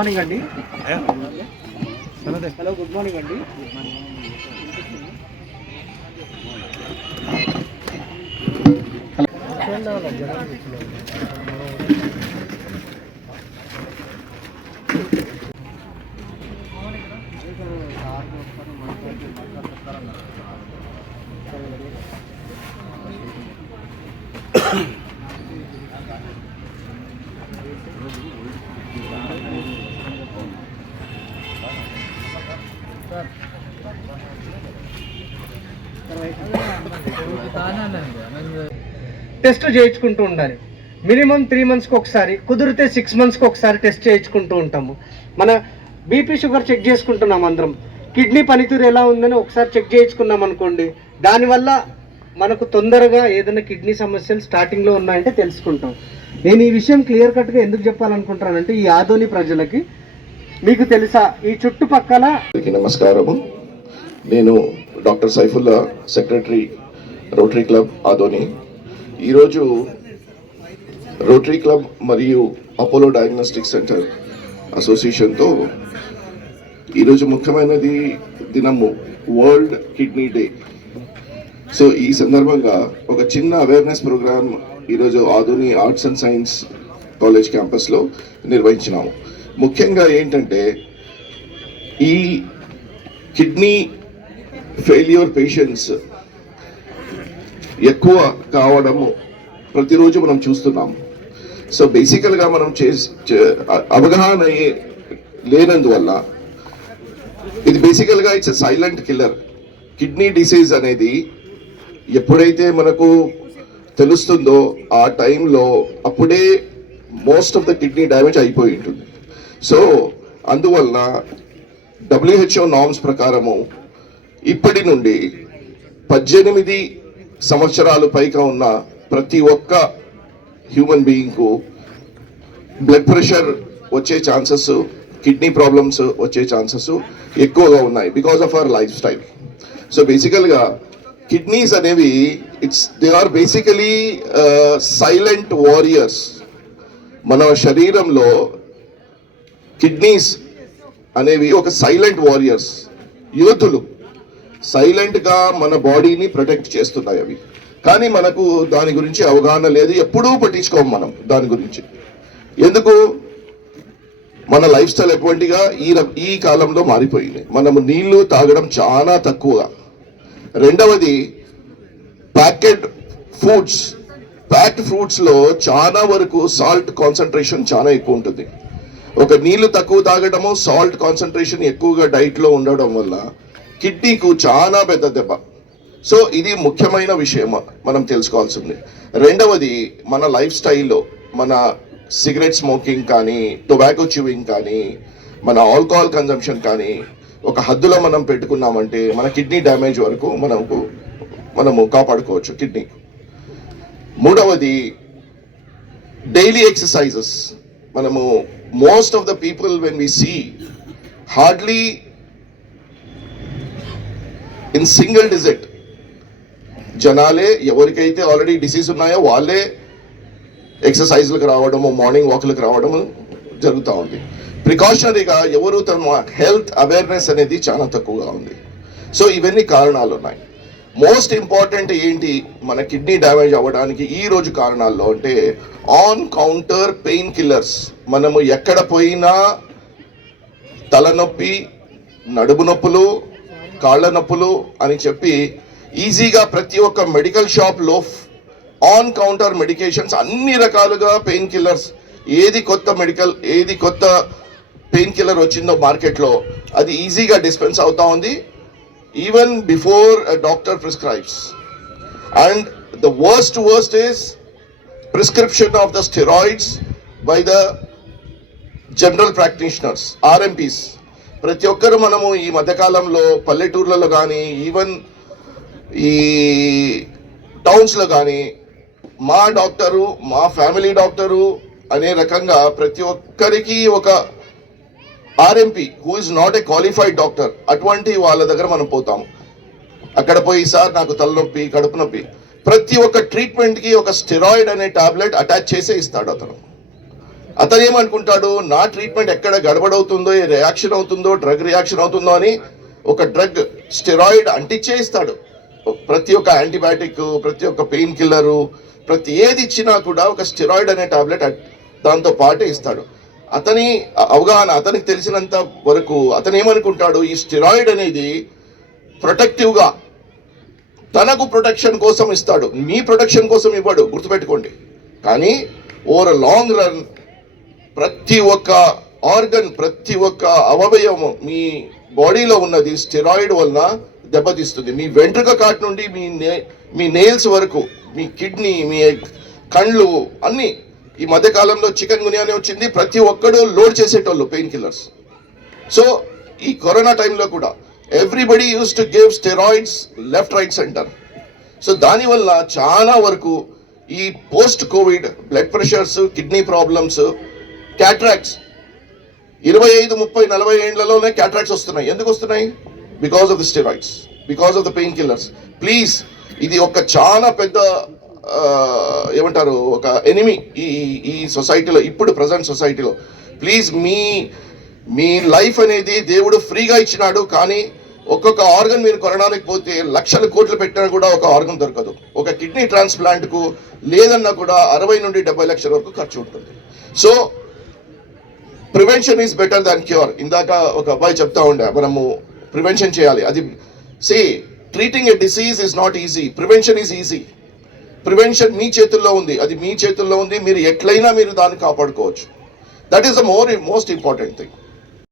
Morning అండి. Hello good morning అండి. Test చేయించుకుంటూ ఉండాలి. మినిమం త్రీ మంత్స్కి ఒకసారి కుదిరితే సిక్స్ మంత్స్కి ఒకసారి టెస్ట్ చేయించుకుంటూ ఉంటాము. మన బీపీ షుగర్ చెక్ చేసుకుంటున్నాం అందరం. కిడ్నీ పనితీరు ఎలా ఉందని ఒకసారి చెక్ చేయించుకున్నాం అనుకోండి. దానివల్ల మనకు తొందరగా ఏదైనా కిడ్నీ సమస్యలు స్టార్టింగ్లో ఉన్నాయంటే తెలుసుకుంటాం. నేను ఈ విషయం క్లియర్ కట్గా ఎందుకు చెప్పాలనుకుంటున్నానంటే ఈ ఆదోని ప్రజలకి మీకు తెలుసా ఈ చుట్టుపక్కల నమస్కారము నేను doctor Saifulla secretary Rotary club Adoni. ఈరోజు రోటరీ క్లబ్ మరియు అపోలో డయాగ్నోస్టిక్ సెంటర్ అసోసియేషన్తో ఈరోజు ముఖ్యమైనది దినము వరల్డ్ కిడ్నీ డే. సో ఈ సందర్భంగా ఒక చిన్న అవేర్నెస్ ప్రోగ్రామ్ ఈరోజు Adoni arts and science college క్యాంపస్లో నిర్వహించినాము. ముఖ్యంగా ఏంటంటే ఈ కిడ్నీ ఫెయిల్యూర్ పేషెంట్స్ ఎక్కువ కావడము ప్రతిరోజు మనం చూస్తున్నాము సో బేసికల్గా మనం చే- అవగాహన అయ్యే- లేనందువల్ల ఇది బేసికల్గా it's silent killer. Kidney disease అనేది ఎప్పుడైతే మనకు తెలుస్తుందో ఆ టైంలో అప్పుడే most of the kidney damage అయిపోయి ఉంటుంది. సో అందువల్ల డబ్ల్యూహెచ్ఓ నామ్స్ ప్రకారము ఇప్పటి నుండి పద్దెనిమిది సంవత్సరాలు పైగా ఉన్న ప్రతి ఒక్క హ్యూమన్ బీయింగ్కు బ్లడ్ ప్రెషర్ వచ్చే ఛాన్సెస్ కిడ్నీ ప్రాబ్లమ్స్ వచ్చే ఛాన్సెస్ ఎక్కువగా ఉన్నాయి because of our life style so బేసికల్గా కిడ్నీస్ అనేవి it's they are basically silent warriors మన శరీరంలో కిడ్నీస్ అనేవి ఒక సైలెంట్ వారియర్స్ యోధులు. సైలెంట్గా మన బాడీని ప్రొటెక్ట్ చేస్తున్నాయి అవి. కానీ మనకు దాని గురించి అవగాహన లేదు ఎప్పుడూ పట్టించుకోం మనం దాని గురించి. ఎందుకు? మన లైఫ్ స్టైల్ ఎటువంటిగా? ఈ ఈ కాలంలో మారిపోయింది. మనము నీళ్ళు తాగడం చాలా తక్కువగా. రెండవది ప్యాకెట్ ఫుడ్స్ ప్యాక్డ్ ఫ్రూట్స్లో చాలా వరకు సాల్ట్ కాన్సన్ట్రేషన్ చాలా ఎక్కువ ఉంటుంది. ఒక నీళ్ళు తక్కువ తాగడము సాల్ట్ కాన్సన్ట్రేషన్ ఎక్కువగా డైట్లో ఉండడం వల్ల కిడ్నీకు చాలా పెద్ద దెబ్బ. సో ఇది ముఖ్యమైన విషయం మనం తెలుసుకోవాల్సింది. రెండవది మన లైఫ్ స్టైల్లో మన సిగరెట్ స్మోకింగ్ కానీ టొబాకో చూవింగ్ కానీ మన ఆల్కహాల్ కన్జంప్షన్ కానీ ఒక హద్దులో మనం పెట్టుకున్నామంటే మన కిడ్నీ డ్యామేజ్ వరకు మనకు మనము కాపాడుకోవచ్చు కిడ్నీ. మూడవది డైలీ ఎక్సర్సైజెస్ మనము most of the people when we see hardly in single digit జనాలే ఎవరికైతే ఆల్రెడీ డిసీజ్ ఉన్నాయో వాళ్ళే ఎక్సర్సైజ్లకు రావడము మార్నింగ్ వాక్లకు రావడము జరుగుతూ ఉంది. ప్రికాషనరీగా ఎవరు తమ హెల్త్ అవేర్నెస్ అనేది చాలా తక్కువగా ఉంది. సో ఇవన్నీ కారణాలు ఉన్నాయి మోస్ట్ ఇంపార్టెంట్ ఏంటి? మన కిడ్నీ డ్యామేజ్ అవ్వడానికి ఈ రోజు కారణాల్లో అంటే ఆన్ కౌంటర్ పెయిన్ కిల్లర్స్. మనము ఎక్కడ పోయినా తలనొప్పి నడుము నొప్పులు కాళ్ళ నొప్పులు అని చెప్పి ఈజీగా ప్రతి ఒక్క మెడికల్ షాప్లో ఆన్ కౌంటర్ మెడికేషన్స్ అన్ని రకాలుగా పెయిన్ కిల్లర్స్. ఏది కొత్త మెడికల్ ఏది కొత్త పెయిన్ కిల్లర్ వచ్చిందో మార్కెట్లో అది ఈజీగా డిస్పెన్స్ అవుతా ఉంది. Even before doctor prescribes and the worst worst is prescription of the steroids by the general practitioners RMPs ప్రతి ఒక్కరు మనము ఈ మధ్యకాలంలో పల్లెటూర్లలో కానీ ఈవెన్ ఈ టౌన్స్లో కానీ మా డాక్టరు మా ఫ్యామిలీ డాక్టరు అనే రకంగా ప్రతి ఒక్కరికి ఒక RMP who is not a qualified doctor అటువంటి వాళ్ళ దగ్గర మనం పోతాం అక్కడ పోయి సార్ నాకు తలనొప్పి కడుపు నొప్పి. ప్రతి ఒక్క ట్రీట్మెంట్కి ఒక స్టెరాయిడ్ అనే టాబ్లెట్ అటాచ్ చేసే ఇస్తాడు అతను. అతను ఏమనుకుంటాడు? నా ట్రీట్మెంట్ ఎక్కడ గడబడవుతుందో ఏ రియాక్షన్ అవుతుందో డ్రగ్ రియాక్షన్ అవుతుందో అని ఒక డ్రగ్ స్టెరాయిడ్ అంటించే ఇస్తాడు ప్రతి ఒక్క యాంటీబయాటిక్ ప్రతి ఒక్క పెయిన్ కిల్లరు ప్రతి ఏది ఇచ్చినా కూడా ఒక స్టెరాయిడ్ అనే టాబ్లెట్ దాంతో పాటే ఇస్తాడు. అతని అవగాహన అతనికి తెలిసినంత వరకు అతను ఏమనుకుంటాడు ఈ స్టెరాయిడ్ అనేది ప్రొటెక్టివ్గా తనకు ప్రొటెక్షన్ కోసం ఇస్తాడు మీ ప్రొటెక్షన్ కోసం ఇవ్వడు గుర్తుపెట్టుకోండి. కానీ ఓవర్ లాంగ్ రన్ ప్రతి ఒక్క ఆర్గన్ ప్రతి ఒక్క అవయవము మీ బాడీలో ఉన్నది స్టెరాయిడ్ వలన దెబ్బతీస్తుంది. మీ వెంట్రుక కాట్ నుండి మీ నే మీ నెయిల్స్ వరకు మీ కిడ్నీ మీ కళ్ళు అన్నీ ఈ మధ్య కాలంలో చికెన్ గునియానే వచ్చింది. ప్రతి ఒక్కడు లోడ్ చేసేటోళ్ళు పెయిన్ కిల్లర్స్. సో ఈ కరోనా టైంలో కూడా everybody use to give steroids left right centre. So దానివల్ల చాలా వరకు ఈ post covid blood pressures kidney problems cataracts ఇరవై ఐదు ముప్పై నలభై ఏళ్ళలోనే క్యాట్రాక్ట్స్ వస్తున్నాయి. ఎందుకు వస్తున్నాయి? Because of the steroids because of the pain killers please ఇది ఒక చాలా పెద్ద ఏమంటారు ఒక ఎనిమి ఈ ఈ సొసైటీలో ఇప్పుడు ప్రజెంట్ సొసైటీలో ప్లీజ్ మీ మీ లైఫ్ అనేది దేవుడు ఫ్రీగా ఇచ్చినాడు కానీ ఒక్కొక్క ఆర్గన్ మీరు కొనడానికి పోతే లక్షల కోట్లు పెట్టినా కూడా ఒక ఆర్గన్ దొరకదు. ఒక కిడ్నీ ట్రాన్స్ప్లాంట్కు లేదన్నా కూడా అరవై నుండి డెబ్బై లక్షల వరకు ఖర్చు ఉంటుంది. So prevention is better than cure ఇందాక ఒక అబ్బాయి చెప్తా ఉండే మనము ప్రివెన్షన్ చేయాలి. అది see treating a disease is not easy prevention is easy prevention మీ చేతుల్లో ఉంది. అది మీ చేతుల్లో ఉంది. మీరు ఎట్లయినా మీరు దాన్ని కాపాడుకోవచ్చు. That is the more most important thing